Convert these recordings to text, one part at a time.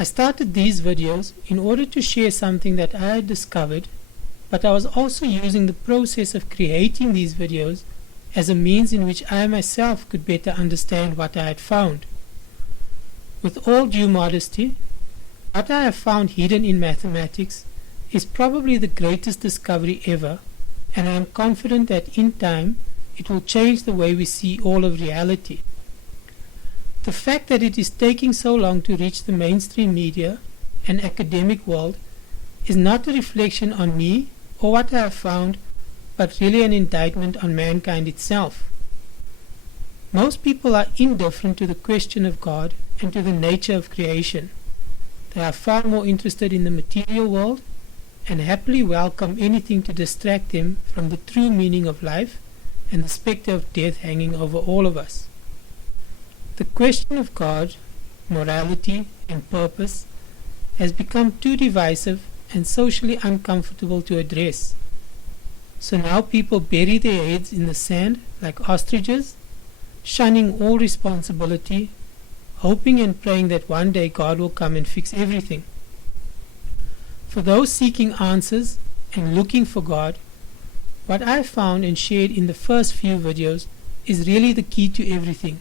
I started these videos in order to share something that I had discovered, but I was also using the process of creating these videos as a means in which I myself could better understand what I had found. With all due modesty, what I have found hidden in mathematics is probably the greatest discovery ever, and I am confident that in time it will change the way we see all of reality. The fact that it is taking so long to reach the mainstream media and academic world is not a reflection on me or what I have found, but really an indictment on mankind itself. Most people are indifferent to the question of God and to the nature of creation. They are far more interested in the material world and happily welcome anything to distract them from the true meaning of life and the spectre of death hanging over all of us. The question of God, morality, and purpose has become too divisive and socially uncomfortable to address. So now people bury their heads in the sand like ostriches, shunning all responsibility, hoping and praying that one day God will come and fix everything. For those seeking answers and looking for God, what I found and shared in the first few videos is really the key to everything.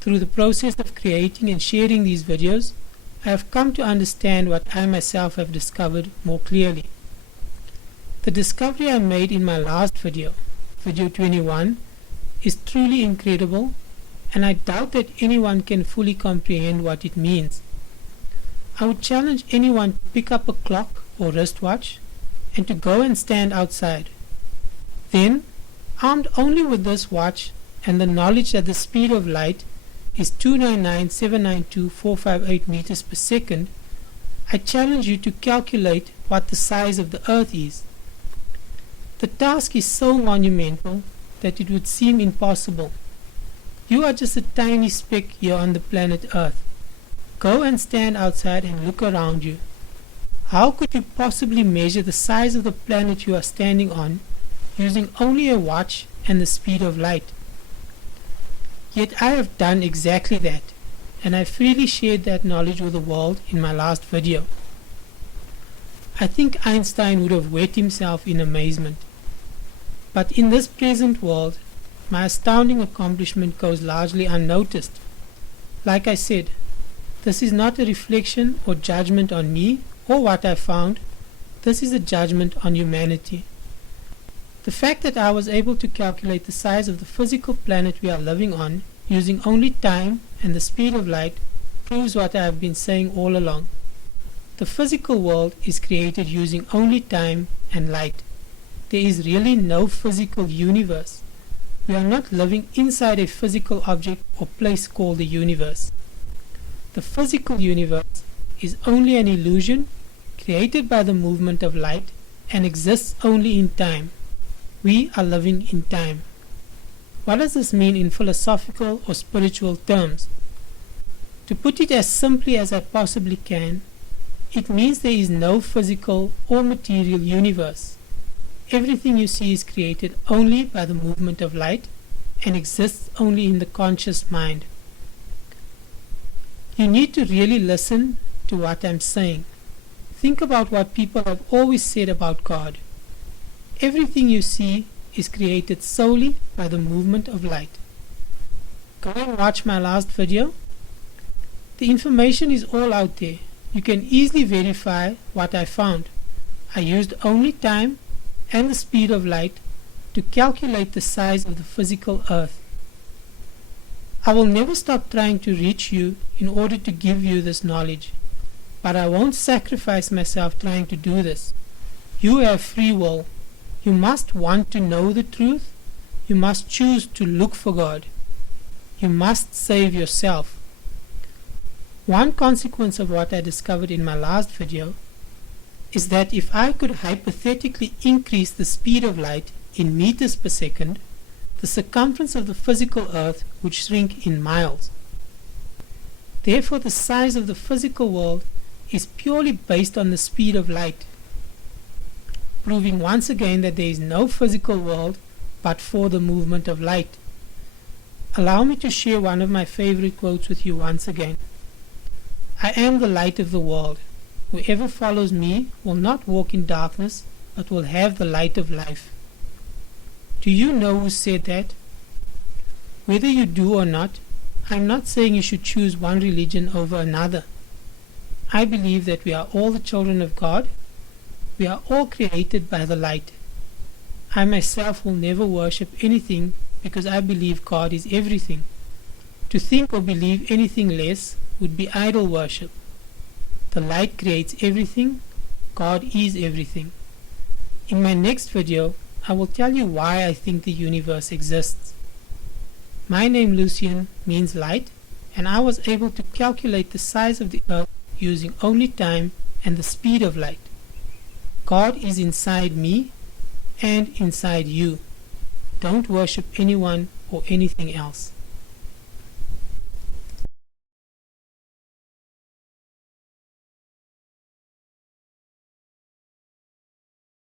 Through the process of creating and sharing these videos, I have come to understand what I myself have discovered more clearly. The discovery I made in my last video, video 21, is truly incredible, and I doubt that anyone can fully comprehend what it means. I would challenge anyone to pick up a clock or wristwatch and to go and stand outside. Then, armed only with this watch and the knowledge that the speed of light is 299,792,458 meters per second, I challenge you to calculate what the size of the Earth is. The task is so monumental that it would seem impossible. You are just a tiny speck here on the planet Earth. Go and stand outside and look around you. How could you possibly measure the size of the planet you are standing on using only a watch and the speed of light? Yet I have done exactly that, and I freely shared that knowledge with the world in my last video. I think Einstein would have wet himself in amazement. But in this present world, my astounding accomplishment goes largely unnoticed. Like I said, this is not a reflection or judgment on me or what I found. This is a judgment on humanity. The fact that I was able to calculate the size of the physical planet we are living on using only time and the speed of light proves what I have been saying all along. The physical world is created using only time and light. There is really no physical universe. We are not living inside a physical object or place called the universe. The physical universe is only an illusion created by the movement of light and exists only in time. We are living in time. What does this mean in philosophical or spiritual terms? To put it as simply as I possibly can, it means there is no physical or material universe. Everything you see is created only by the movement of light and exists only in the conscious mind. You need to really listen to what I'm saying. Think about what people have always said about God. Everything you see is created solely by the movement of light. Go and watch my last video. The information is all out there. You can easily verify what I found. I used only time and the speed of light to calculate the size of the physical Earth. I will never stop trying to reach you in order to give you this knowledge, but I won't sacrifice myself trying to do this. You have free will. You must want to know the truth. You must choose to look for God. You must save yourself. One consequence of what I discovered in my last video is that if I could hypothetically increase the speed of light in meters per second, the circumference of the physical Earth would shrink in miles. Therefore, the size of the physical world is purely based on the speed of light, proving once again that there is no physical world but for the movement of light. Allow me to share one of my favorite quotes with you once again. I am the light of the world. Whoever follows me will not walk in darkness, but will have the light of life. Do you know who said that? Whether you do or not, I am not saying you should choose one religion over another. I believe that we are all the children of God. We are all created by the light. I myself will never worship anything because I believe God is everything. To think or believe anything less would be idol worship. The light creates everything. God is everything. In my next video, I will tell you why I think the universe exists. My name Lucian means light, and I was able to calculate the size of the earth using only time and the speed of light. God is inside me and inside you. Don't worship anyone or anything else.